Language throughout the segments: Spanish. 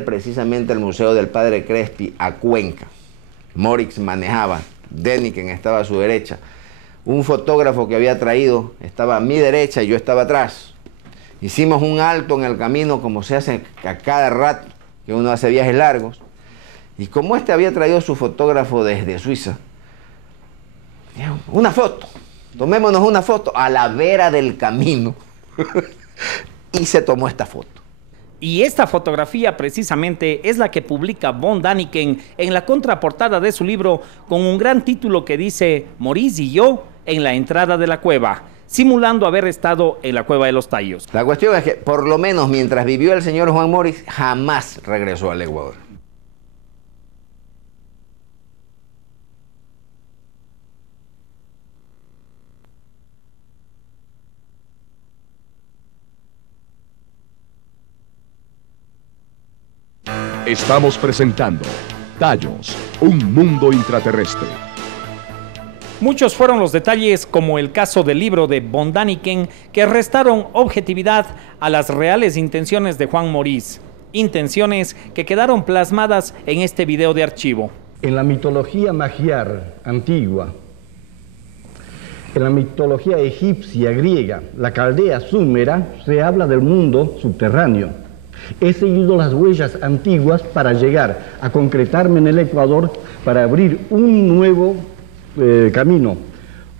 precisamente el Museo del Padre Crespi a Cuenca. Morix manejaba, Däniken estaba a su derecha. Un fotógrafo que había traído estaba a mi derecha y yo estaba atrás. Hicimos un alto en el camino, como se hace a cada rato que uno hace viajes largos. Y como este había traído su fotógrafo desde Suiza, una foto, tomémonos una foto a la vera del camino. Y se tomó esta foto. Y esta fotografía precisamente es la que publica von Däniken en la contraportada de su libro con un gran título que dice Morís y yo en la entrada de la cueva, simulando haber estado en la cueva de los Tallos. La cuestión es que por lo menos mientras vivió el señor Juan Morix jamás regresó al Ecuador. Estamos presentando Tallos, un mundo intraterrestre. Muchos fueron los detalles, como el caso del libro de von Däniken, que restaron objetividad a las reales intenciones de Juan Morís. Intenciones que quedaron plasmadas en este video de archivo. En la mitología magiar antigua, en la mitología egipcia, griega, la caldea súmera, se habla del mundo subterráneo. He seguido las huellas antiguas para llegar a concretarme en el Ecuador, para abrir un nuevo camino,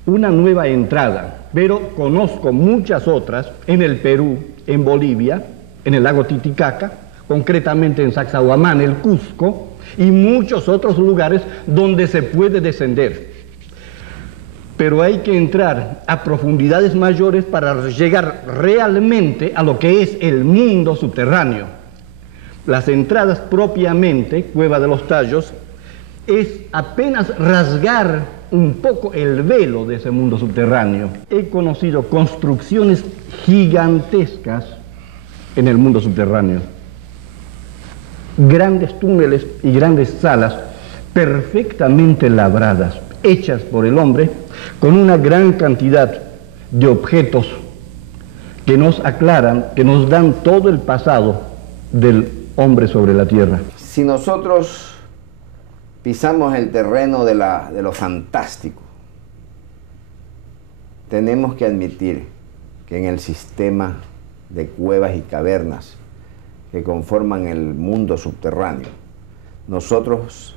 una nueva entrada. Pero conozco muchas otras en el Perú, en Bolivia, en el lago Titicaca, concretamente en Sacsayhuamán, el Cusco, y muchos otros lugares donde se puede descender. Pero hay que entrar a profundidades mayores para llegar realmente a lo que es el mundo subterráneo. Las entradas propiamente, Cueva de los Tallos, es apenas rasgar un poco el velo de ese mundo subterráneo. He conocido construcciones gigantescas en el mundo subterráneo. Grandes túneles y grandes salas perfectamente labradas, hechas por el hombre, con una gran cantidad de objetos que nos aclaran, que nos dan todo el pasado del hombre sobre la tierra. Si nosotros pisamos el terreno de lo fantástico, tenemos que admitir que en el sistema de cuevas y cavernas que conforman el mundo subterráneo, nosotros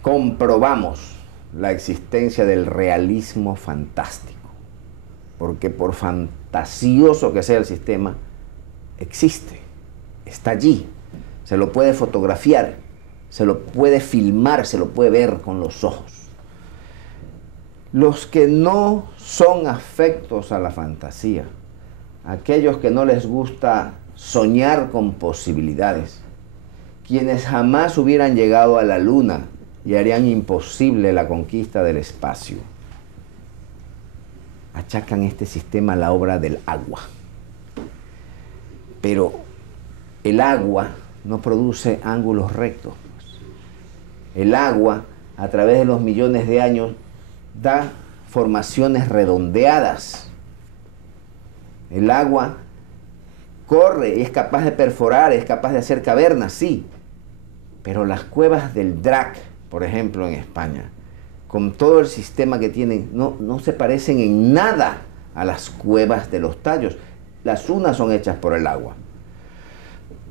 comprobamos la existencia del realismo fantástico, porque por fantasioso que sea el sistema, existe, está allí, se lo puede fotografiar, se lo puede filmar, se lo puede ver con los ojos. Los que no son afectos a la fantasía, aquellos que no les gusta soñar con posibilidades, quienes jamás hubieran llegado a la luna y harían imposible la conquista del espacio, achacan este sistema a la obra del agua. Pero el agua no produce ángulos rectos. El agua, a través de los millones de años, da formaciones redondeadas. El agua corre y es capaz de perforar, es capaz de hacer cavernas, sí. Pero las cuevas del Drac, por ejemplo, en España, con todo el sistema que tienen, no se parecen en nada a las cuevas de los Tallos. Las unas son hechas por el agua.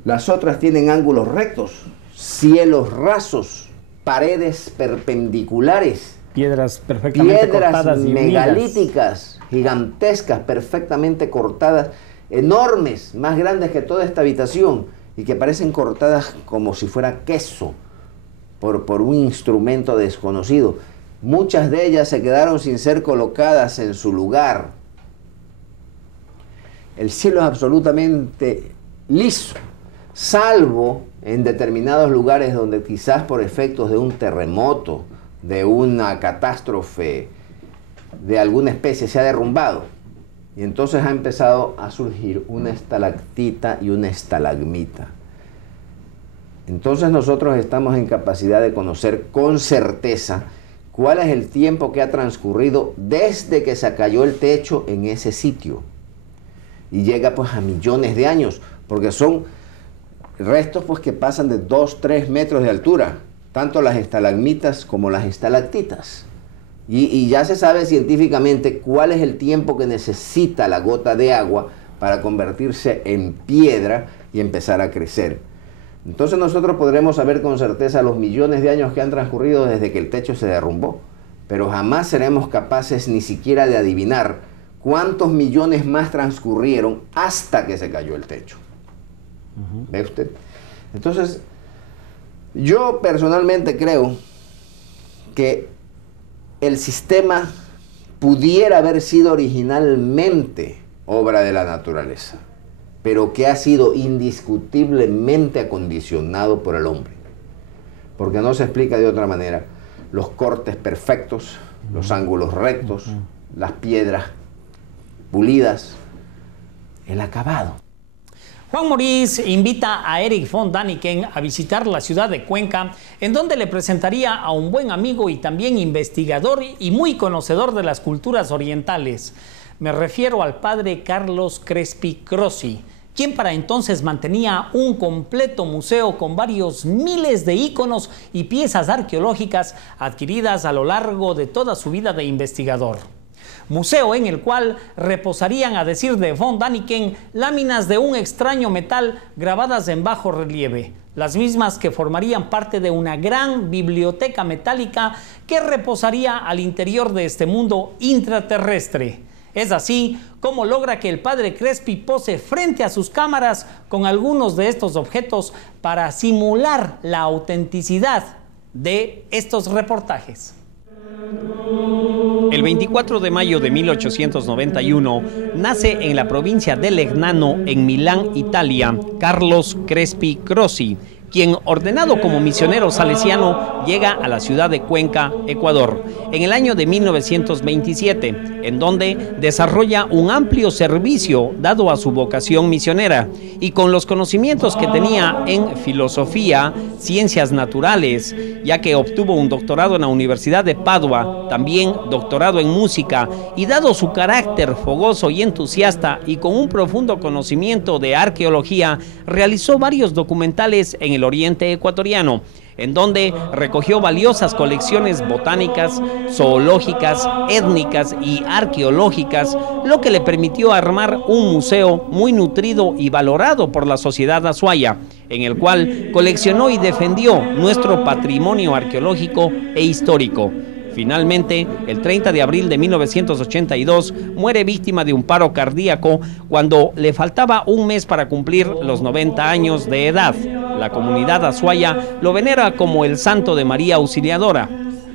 Las otras tienen ángulos rectos, cielos rasos, paredes perpendiculares, Piedras perfectamente cortadas y megalíticas, gigantescas, perfectamente cortadas, enormes, más grandes que toda esta habitación, y que parecen cortadas como si fuera queso por un instrumento desconocido. Muchas de ellas se quedaron sin ser colocadas en su lugar. El cielo es absolutamente liso, salvo en determinados lugares donde quizás por efectos de un terremoto, de una catástrofe de alguna especie se ha derrumbado. Y entonces ha empezado a surgir una estalactita y una estalagmita. Entonces nosotros estamos en capacidad de conocer con certeza cuál es el tiempo que ha transcurrido desde que se cayó el techo en ese sitio. Y llega pues a millones de años, porque son restos pues que pasan de 2-3 metros de altura, tanto las estalagmitas como las estalactitas. Y ya se sabe científicamente cuál es el tiempo que necesita la gota de agua para convertirse en piedra y empezar a crecer. Entonces nosotros podremos saber con certeza los millones de años que han transcurrido desde que el techo se derrumbó, pero jamás seremos capaces ni siquiera de adivinar cuántos millones más transcurrieron hasta que se cayó el techo. ¿Ve usted? Entonces, yo personalmente creo que el sistema pudiera haber sido originalmente obra de la naturaleza, pero que ha sido indiscutiblemente acondicionado por el hombre. Porque no se explica de otra manera los cortes perfectos, los ángulos rectos, las piedras pulidas, el acabado. Juan Morís invita a Erich von Däniken a visitar la ciudad de Cuenca, en donde le presentaría a un buen amigo y también investigador y muy conocedor de las culturas orientales. Me refiero al padre Carlos Crespi Crossi, quien para entonces mantenía un completo museo con varios miles de íconos y piezas arqueológicas adquiridas a lo largo de toda su vida de investigador. Museo en el cual reposarían, a decir de von Däniken, láminas de un extraño metal grabadas en bajo relieve, las mismas que formarían parte de una gran biblioteca metálica que reposaría al interior de este mundo intraterrestre. Es así como logra que el padre Crespi pose frente a sus cámaras con algunos de estos objetos para simular la autenticidad de estos reportajes. El 24 de mayo de 1891 nace en la provincia de Legnano, en Milán, Italia, Carlos Crespi Crossi, quien, ordenado como misionero salesiano, llega a la ciudad de Cuenca, Ecuador, en el año de 1927, en donde desarrolla un amplio servicio dado a su vocación misionera, y con los conocimientos que tenía en filosofía, ciencias naturales, ya que obtuvo un doctorado en la Universidad de Padua, también doctorado en música, y dado su carácter fogoso y entusiasta, y con un profundo conocimiento de arqueología, realizó varios documentales en el oriente ecuatoriano, en donde recogió valiosas colecciones botánicas, zoológicas, étnicas y arqueológicas, lo que le permitió armar un museo muy nutrido y valorado por la sociedad azuaya, en el cual coleccionó y defendió nuestro patrimonio arqueológico e histórico. Finalmente, el 30 de abril de 1982, muere víctima de un paro cardíaco cuando le faltaba un mes para cumplir los 90 años de edad. La comunidad azuaya lo venera como el Santo de María Auxiliadora,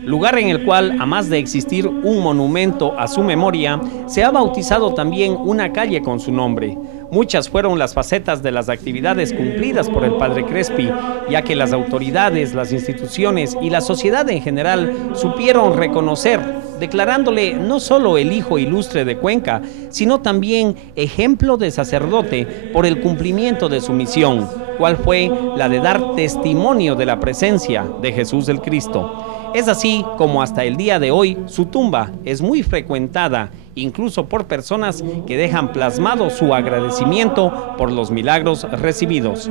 lugar en el cual, a más de existir un monumento a su memoria, se ha bautizado también una calle con su nombre. Muchas fueron las facetas de las actividades cumplidas por el padre Crespi, ya que las autoridades, las instituciones y la sociedad en general supieron reconocer, declarándole no solo el hijo ilustre de Cuenca, sino también ejemplo de sacerdote por el cumplimiento de su misión, cual fue la de dar testimonio de la presencia de Jesús el Cristo. Es así como hasta el día de hoy su tumba es muy frecuentada, incluso por personas que dejan plasmado su agradecimiento por los milagros recibidos.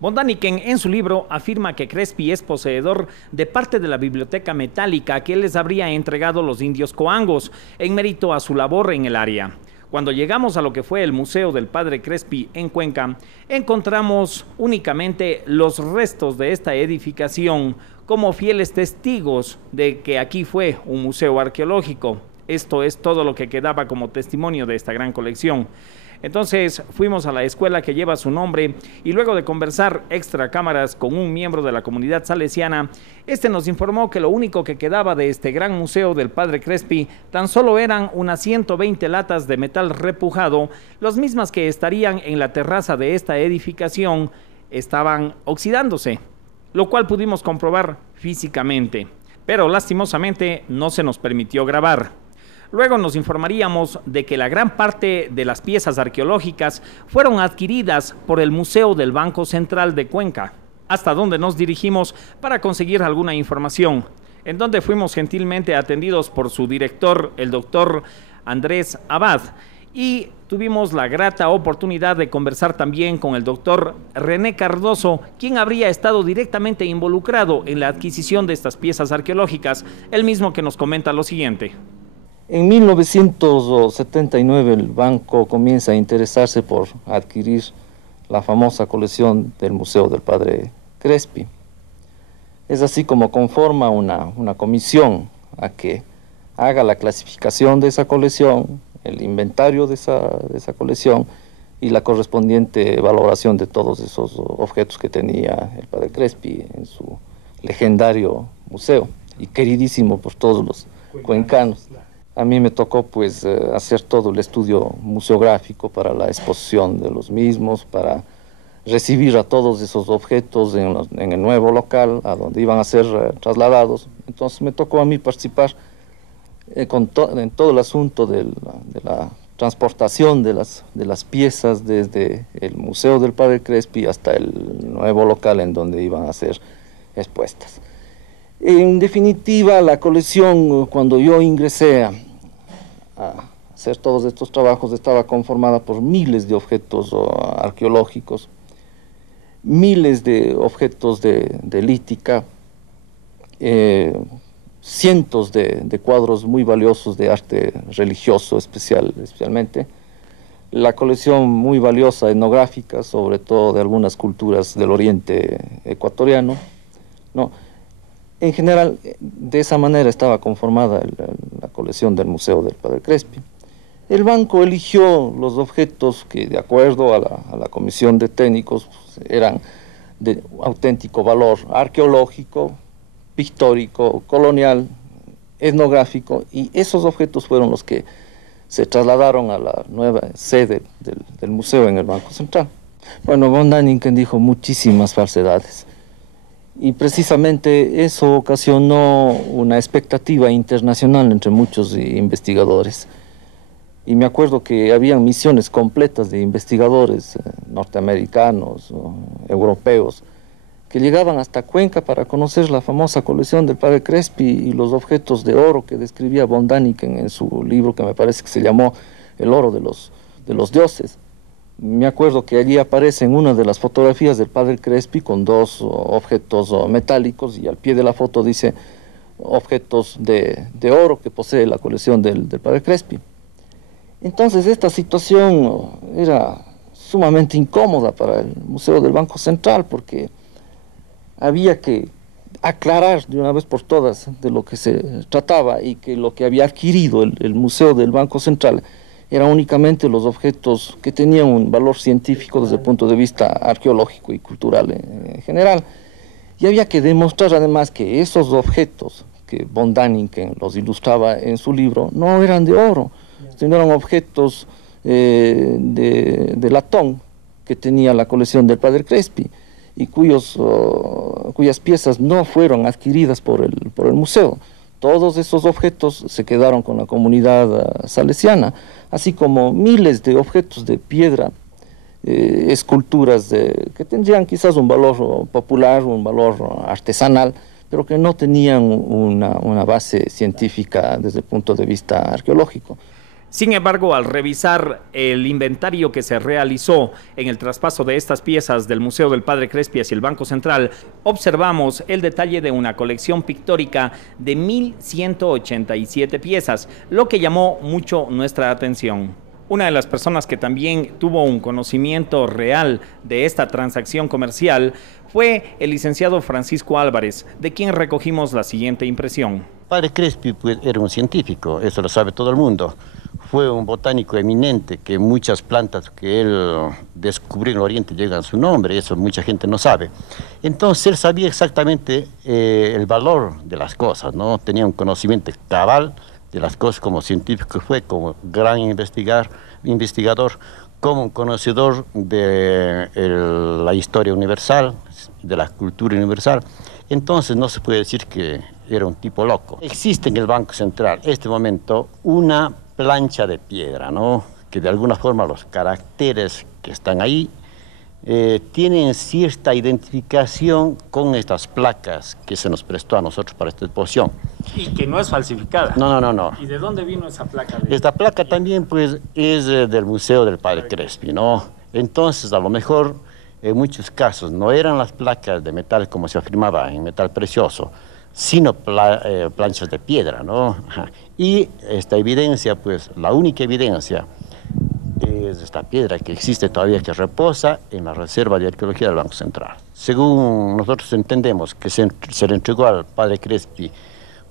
Von Däniken en su libro afirma que Crespi es poseedor de parte de la biblioteca metálica que él les habría entregado los indios coangos en mérito a su labor en el área. Cuando llegamos a lo que fue el Museo del Padre Crespi en Cuenca, encontramos únicamente los restos de esta edificación como fieles testigos de que aquí fue un museo arqueológico. Esto es todo lo que quedaba como testimonio de esta gran colección. Entonces fuimos a la escuela que lleva su nombre y luego de conversar extra cámaras con un miembro de la comunidad salesiana, este nos informó que lo único que quedaba de este gran museo del Padre Crespi tan solo eran unas 120 latas de metal repujado, las mismas que estarían en la terraza de esta edificación estaban oxidándose, lo cual pudimos comprobar físicamente, pero lastimosamente no se nos permitió grabar. Luego nos informaríamos de que la gran parte de las piezas arqueológicas fueron adquiridas por el Museo del Banco Central de Cuenca, hasta donde nos dirigimos para conseguir alguna información. en donde fuimos gentilmente atendidos por su director, el doctor Andrés Abad, y tuvimos la grata oportunidad de conversar también con el doctor René Cardoso, quien habría estado directamente involucrado en la adquisición de estas piezas arqueológicas, el mismo que nos comenta lo siguiente. En 1979 el banco comienza a interesarse por adquirir la famosa colección del Museo del Padre Crespi. Es así como conforma una comisión a que haga la clasificación de esa colección, el inventario de esa colección y la correspondiente valoración de todos esos objetos que tenía el Padre Crespi en su legendario museo y queridísimo por todos los cuencanos. A mí me tocó pues hacer todo el estudio museográfico para la exposición de los mismos, para recibir a todos esos objetos en el nuevo local a donde iban a ser trasladados. Entonces me tocó a mí participar en todo el asunto de la transportación de las piezas desde el Museo del Padre Crespi hasta el nuevo local en donde iban a ser expuestas. En definitiva, la colección, cuando yo ingresé a hacer todos estos trabajos, estaba conformada por miles de objetos arqueológicos, miles de objetos de lítica, cientos de cuadros muy valiosos de arte religioso especialmente, la colección muy valiosa etnográfica, sobre todo de algunas culturas del oriente ecuatoriano, ¿no? En general, de esa manera estaba conformada la colección del Museo del Padre Crespi. El banco eligió los objetos que, de acuerdo a la comisión de técnicos, eran de auténtico valor arqueológico, pictórico, colonial, etnográfico, y esos objetos fueron los que se trasladaron a la nueva sede del museo en el Banco Central. Bueno, von Däniken dijo muchísimas falsedades, y precisamente eso ocasionó una expectativa internacional entre muchos investigadores. Y me acuerdo que habían misiones completas de investigadores norteamericanos, europeos, que llegaban hasta Cuenca para conocer la famosa colección del Padre Crespi y los objetos de oro que describía von Däniken en su libro que me parece que se llamó El oro de los dioses. Me acuerdo que allí aparece en una de las fotografías del Padre Crespi con dos objetos metálicos, y al pie de la foto dice objetos de oro que posee la colección del Padre Crespi. Entonces esta situación era sumamente incómoda para el Museo del Banco Central, porque había que aclarar de una vez por todas de lo que se trataba, y que lo que había adquirido el Museo del Banco Central eran únicamente los objetos que tenían un valor científico desde el punto de vista arqueológico y cultural en general. Y había que demostrar además que esos objetos que von Däniken los ilustraba en su libro no eran de oro, sino eran objetos de latón que tenía la colección del Padre Crespi, y cuyas piezas no fueron adquiridas por el museo. Todos esos objetos se quedaron con la comunidad salesiana, así como miles de objetos de piedra, esculturas que tendrían quizás un valor popular, un valor artesanal, pero que no tenían una base científica desde el punto de vista arqueológico. Sin embargo, al revisar el inventario que se realizó en el traspaso de estas piezas del Museo del Padre Crespi hacia el Banco Central, observamos el detalle de una colección pictórica de 1.187 piezas, lo que llamó mucho nuestra atención. Una de las personas que también tuvo un conocimiento real de esta transacción comercial fue el licenciado Francisco Álvarez, de quien recogimos la siguiente impresión. Padre Crespi pues, era un científico, eso lo sabe todo el mundo. Fue un botánico eminente, que muchas plantas que él descubrió en el Oriente llegan a su nombre, eso mucha gente no sabe. Entonces él sabía exactamente el valor de las cosas, ¿no? Tenía un conocimiento cabal de las cosas como científico, fue como gran investigador, como un conocedor de la historia universal, de la cultura universal. Entonces no se puede decir que era un tipo loco. Existe en el Banco Central, en este momento, una plancha de piedra, ¿no? Que de alguna forma los caracteres que están ahí tienen cierta identificación con estas placas que se nos prestó a nosotros para esta exposición. Y que no es falsificada. No. ¿Y de dónde vino esa placa? Esta placa también pues es del Museo del Padre Crespi, ¿no? Entonces, a lo mejor, en muchos casos, no eran las placas de metal como se afirmaba, en metal precioso, sino planchas de piedra, ¿no? Ajá. Y esta evidencia, pues, la única evidencia es esta piedra que existe todavía, que reposa en la Reserva de Arqueología del Banco Central. Según nosotros entendemos que se le entregó al Padre Crespi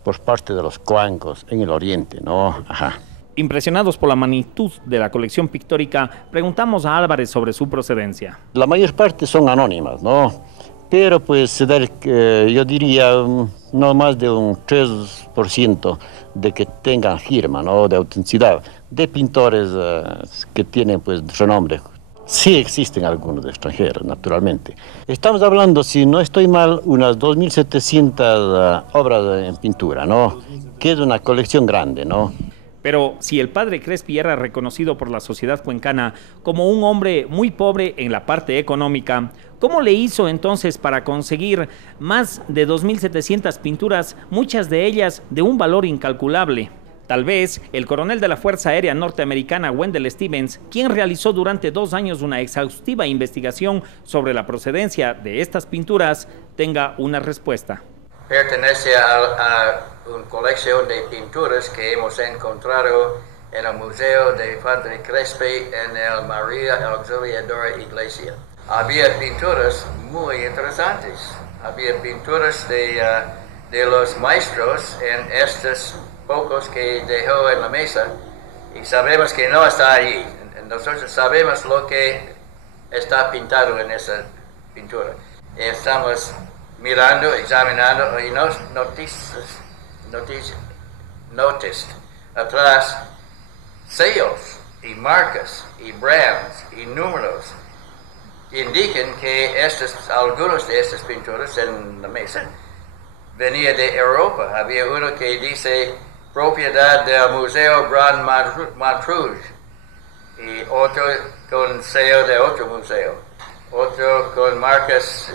por parte de los cuancos en el oriente, ¿no? Ajá. Impresionados por la magnitud de la colección pictórica, preguntamos a Álvarez sobre su procedencia. La mayor parte son anónimas, ¿no? Pero pues se da, yo diría, no más de un 3% de que tengan firma, ¿no? De autenticidad, de pintores que tienen pues renombre. Sí existen algunos extranjeros, naturalmente. Estamos hablando, si no estoy mal, unas 2.700 obras en pintura, ¿no? Que es una colección grande, ¿no? Pero si el Padre Crespi era reconocido por la sociedad cuencana como un hombre muy pobre en la parte económica, ¿cómo le hizo entonces para conseguir más de 2.700 pinturas, muchas de ellas de un valor incalculable? Tal vez el coronel de la Fuerza Aérea Norteamericana, Wendell Stevens, quien realizó durante 2 años una exhaustiva investigación sobre la procedencia de estas pinturas, tenga una respuesta. Pertenece a una colección de pinturas que hemos encontrado en el Museo de Padre Crespi en el María Auxiliadora Iglesia. Había pinturas muy interesantes. Había pinturas de los maestros en estos pocos que dejó en la mesa y sabemos que no está allí. Nosotros sabemos lo que está pintado en esa pintura. Estamos mirando, examinando y noticed atrás sellos y marcas y brands y números indican que algunos de estas pinturas en la mesa venía de Europa. Había uno que dice propiedad del Museo Grand Montrouge y otro con sello de otro museo, otro con marcas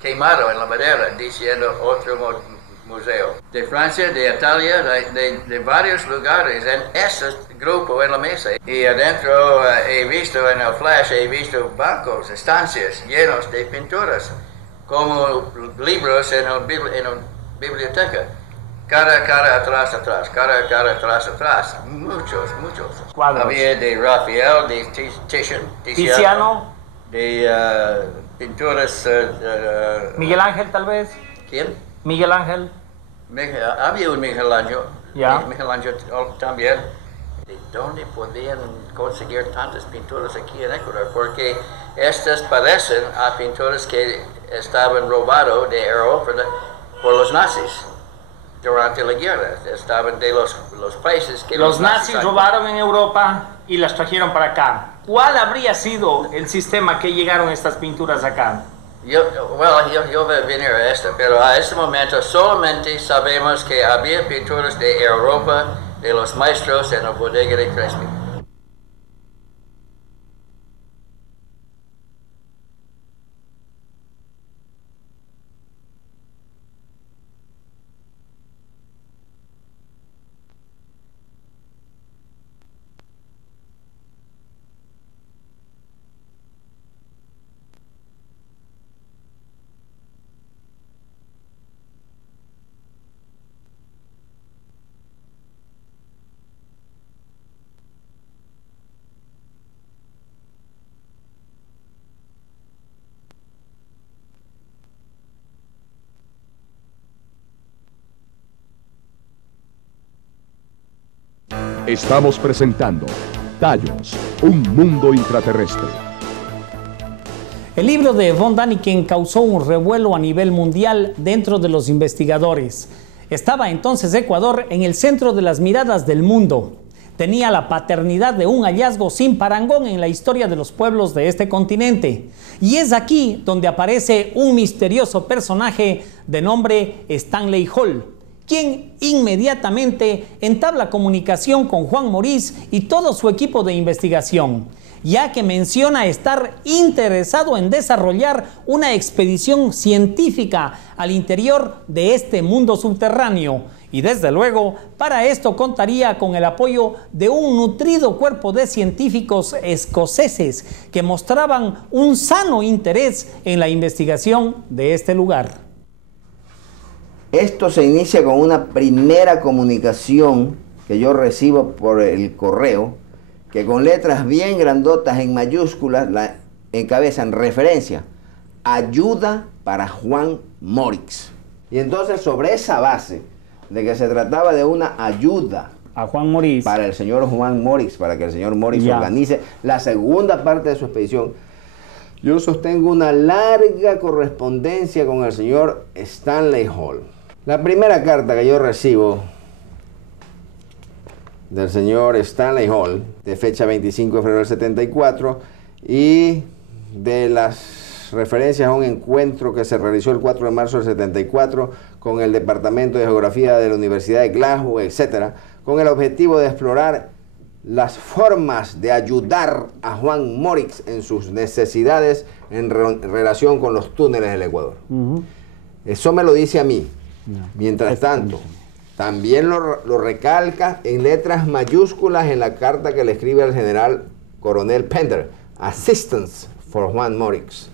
quemado en la madera, diciendo otro museo. De Francia, de Italia, de varios lugares en ese grupo en la mesa. Y adentro he visto en el flash, he visto bancos, estancias llenos de pinturas, como libros en una biblioteca. Cara atrás, muchos. Cuadros. Había de Rafael, de Tiziano. De pinturas... Miguel Ángel, tal vez. ¿Quién? Miguel Ángel. Había un Miguel Ángel. Ya. Miguel Ángel también. ¿De dónde podían conseguir tantas pinturas aquí en Ecuador? Porque estas parecen a pinturas que estaban robadas de Europa por los nazis durante la guerra. Estaban de los países que Los nazis robaron en Europa y las trajeron para acá. ¿Cuál habría sido el sistema que llegaron estas pinturas acá? Yo voy a venir a esto, pero a este momento solamente sabemos que había pinturas de Europa, de los maestros en la bodega de Crespi. Estamos presentando Tallos, un mundo intraterrestre. El libro de von Däniken causó un revuelo a nivel mundial dentro de los investigadores. Estaba entonces Ecuador en el centro de las miradas del mundo. Tenía la paternidad de un hallazgo sin parangón en la historia de los pueblos de este continente. Y es aquí donde aparece un misterioso personaje de nombre Stanley Hall, quien inmediatamente entabla comunicación con Juan Morís y todo su equipo de investigación, ya que menciona estar interesado en desarrollar una expedición científica al interior de este mundo subterráneo. Y desde luego, para esto contaría con el apoyo de un nutrido cuerpo de científicos escoceses que mostraban un sano interés en la investigación de este lugar. Esto se inicia con una primera comunicación que yo recibo por el correo, que con letras bien grandotas en mayúsculas la encabezan referencia, ayuda para Juan Morix. Y entonces sobre esa base de que se trataba de una ayuda a Juan Morix, para el señor Juan Morix, para que el señor Morix organice la segunda parte de su expedición, yo sostengo una larga correspondencia con el señor Stanley Hall. La primera carta que yo recibo del señor Stanley Hall, de fecha 25 de febrero del 74, y de las referencias a un encuentro que se realizó el 4 de marzo del 74 con el Departamento de Geografía de la Universidad de Glasgow, etc., con el objetivo de explorar las formas de ayudar a Juan Morix en sus necesidades en relación con los túneles del Ecuador. Eso me lo dice a mí. Mientras tanto, también lo recalca en letras mayúsculas en la carta que le escribe al general coronel Pender, Assistance for Juan Morix.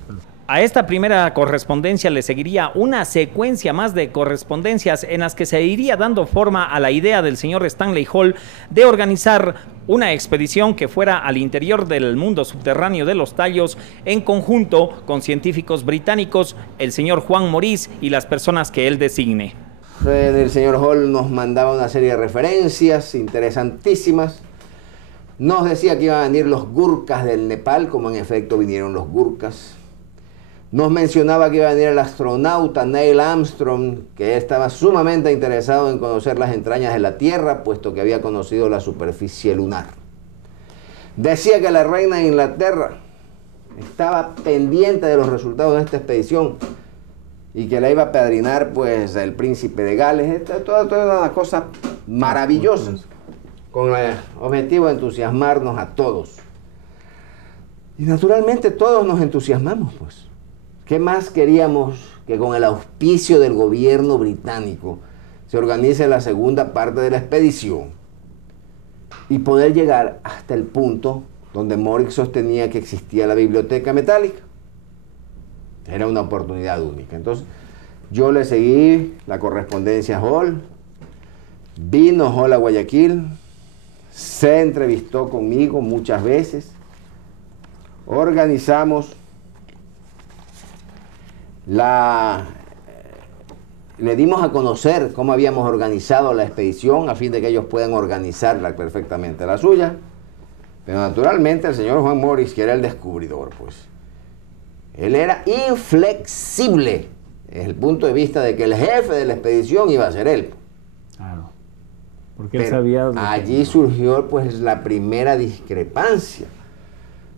A esta primera correspondencia le seguiría una secuencia más de correspondencias en las que se iría dando forma a la idea del señor Stanley Hall de organizar una expedición que fuera al interior del mundo subterráneo de los tallos en conjunto con científicos británicos, el señor Juan Morix y las personas que él designe. El señor Hall nos mandaba una serie de referencias interesantísimas. Nos decía que iban a venir los Gurkhas del Nepal, como en efecto vinieron los Gurkhas. Nos mencionaba que iba a venir el astronauta Neil Armstrong, que estaba sumamente interesado en conocer las entrañas de la Tierra, puesto que había conocido la superficie lunar. Decía que la reina de Inglaterra estaba pendiente de los resultados de esta expedición y que la iba a padrinar pues el príncipe de Gales. Toda una cosa maravillosa, con el objetivo de entusiasmarnos a todos. Y naturalmente todos nos entusiasmamos, pues. ¿Qué más queríamos que con el auspicio del gobierno británico se organice la segunda parte de la expedición y poder llegar hasta el punto donde Morix sostenía que existía la biblioteca metálica? Era una oportunidad única. Entonces, yo le seguí la correspondencia a Hall, vino Hall a Guayaquil, se entrevistó conmigo muchas veces, organizamos le dimos a conocer cómo habíamos organizado la expedición a fin de que ellos puedan organizarla perfectamente la suya, pero naturalmente el señor Juan Morix, que era el descubridor, pues él era inflexible desde el punto de vista de que el jefe de la expedición iba a ser él. Claro, porque él sabía... Allí surgió pues la primera discrepancia,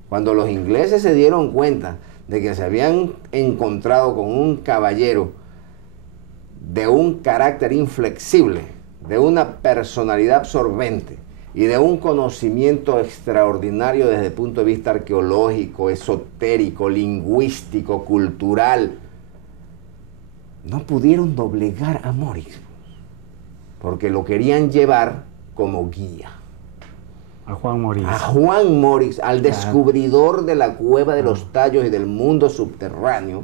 cuando los ingleses se dieron cuenta de que se habían encontrado con un caballero de un carácter inflexible, de una personalidad absorbente y de un conocimiento extraordinario desde el punto de vista arqueológico, esotérico, lingüístico, cultural. No pudieron doblegar a Morix, porque lo querían llevar como guía. A Juan Morix. A Juan Morix, al descubridor de la cueva de los tallos y del mundo subterráneo,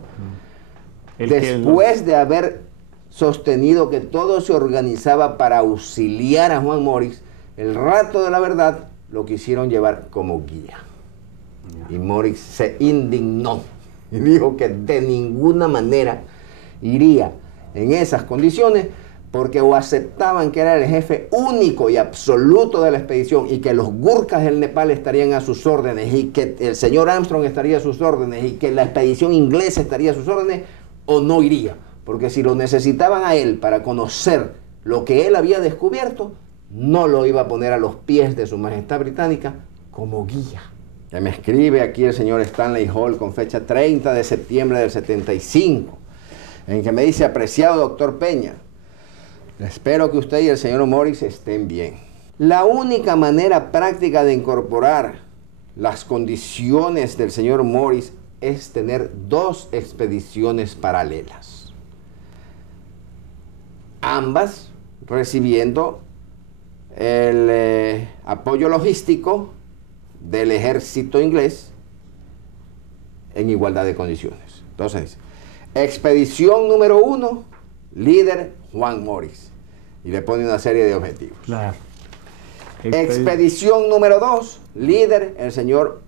después de haber sostenido que todo se organizaba para auxiliar a Juan Morix, el rato de la verdad lo quisieron llevar como guía. Y Morix se indignó y dijo que de ninguna manera iría en esas condiciones, porque o aceptaban que era el jefe único y absoluto de la expedición y que los Gurkhas del Nepal estarían a sus órdenes y que el señor Armstrong estaría a sus órdenes y que la expedición inglesa estaría a sus órdenes, o no iría, porque si lo necesitaban a él para conocer lo que él había descubierto, no lo iba a poner a los pies de su majestad británica como guía. Ya me escribe aquí el señor Stanley Hall con fecha 30 de septiembre del 75, en que me dice: apreciado doctor Peña, Espero que usted y el señor Morris estén bien. La única manera práctica de incorporar las condiciones del señor Morris es tener 2 expediciones paralelas, ambas recibiendo el apoyo logístico del ejército inglés en igualdad de condiciones. Entonces, expedición número 1, líder Juan Morris, y le pone una serie de objetivos. Claro. Expedición número 2, líder el señor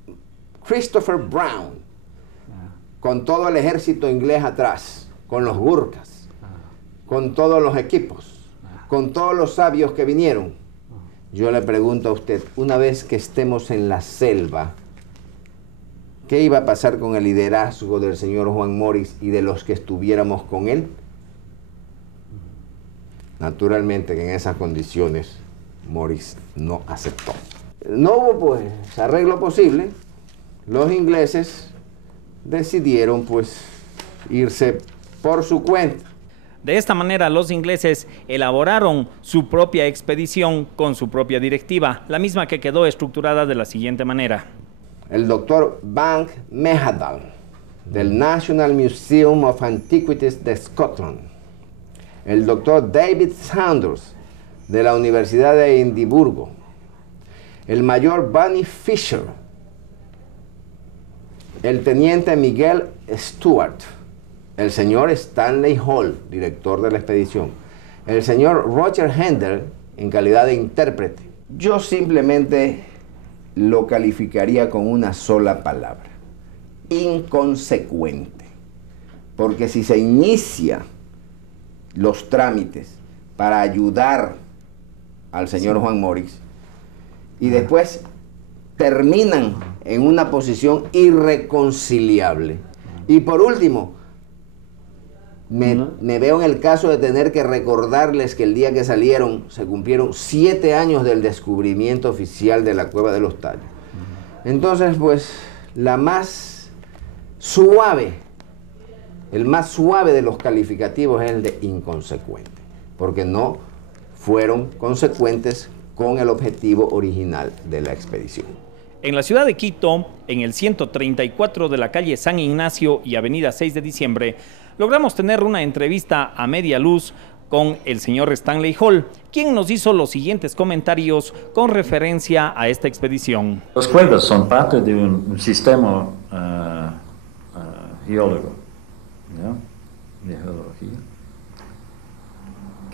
Christopher Brown, con todo el ejército inglés atrás, con los Gurkhas, con todos los equipos, con todos los sabios que vinieron. Yo le pregunto a usted, una vez que estemos en la selva, ¿qué iba a pasar con el liderazgo del señor Juan Morris y de los que estuviéramos con él? Naturalmente que en esas condiciones Morris no aceptó. No hubo pues arreglo posible. Los ingleses decidieron pues irse por su cuenta. De esta manera, los ingleses elaboraron su propia expedición con su propia directiva, la misma que quedó estructurada de la siguiente manera. El doctor Bank Mehadal, del National Museum of Antiquities de Scotland. El doctor David Saunders, de la Universidad de Edimburgo. El mayor Bunny Fisher. El teniente Miguel Stewart. El señor Stanley Hall, director de la expedición. El señor Roger Hendel, en calidad de intérprete. Yo simplemente lo calificaría con una sola palabra: inconsecuente. Porque si se inicia los trámites para ayudar al señor Juan Morris y después terminan en una posición irreconciliable, y por último me veo en el caso de tener que recordarles que el día que salieron se cumplieron 7 años del descubrimiento oficial de la Cueva de los Tallos. Entonces, pues, el más suave de los calificativos es el de inconsecuente, porque no fueron consecuentes con el objetivo original de la expedición. En la ciudad de Quito, en el 134 de la calle San Ignacio y avenida 6 de diciembre, logramos tener una entrevista a media luz con el señor Stanley Hall, quien nos hizo los siguientes comentarios con referencia a esta expedición. Las cuevas son parte de un sistema geólogo, ¿no? De geología,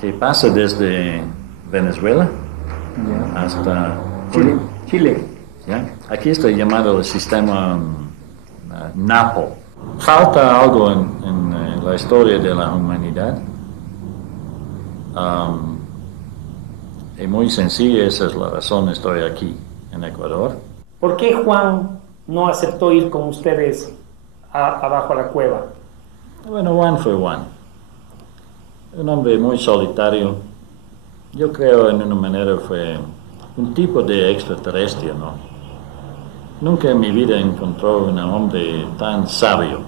que pasa desde Venezuela hasta Chile. ¿Ya? Aquí está llamado el sistema Napo. Falta algo en la historia de la humanidad. Y muy sencilla, esa es la razón, estoy aquí en Ecuador. ¿Por qué Juan no aceptó ir con ustedes abajo a la cueva? Bueno, Juan fue Juan. Un hombre muy solitario. Yo creo en una manera fue un tipo de extraterrestre, ¿no? Nunca en mi vida encontré un hombre tan sabio.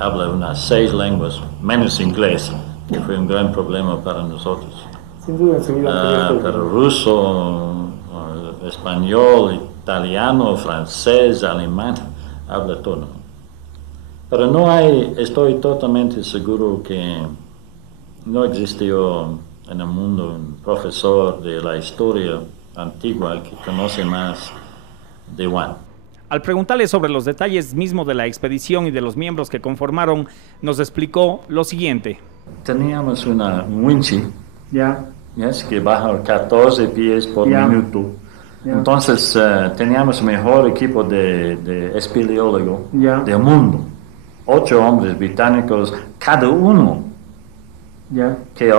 Habla unas 6 lenguas, menos inglés, que fue un gran problema para nosotros. Sin duda en su vida. Pero ruso, español, italiano, francés, alemán, habla todo. Pero no hay, estoy totalmente seguro que no existió en el mundo un profesor de la historia antigua que conoce más de Juan. Al preguntarle sobre los detalles mismos de la expedición y de los miembros que conformaron, nos explicó lo siguiente. Teníamos una winchi, que baja 14 pies por minuto. Entonces teníamos mejor equipo de espeleólogo del mundo. 8 hombres británicos, cada uno, que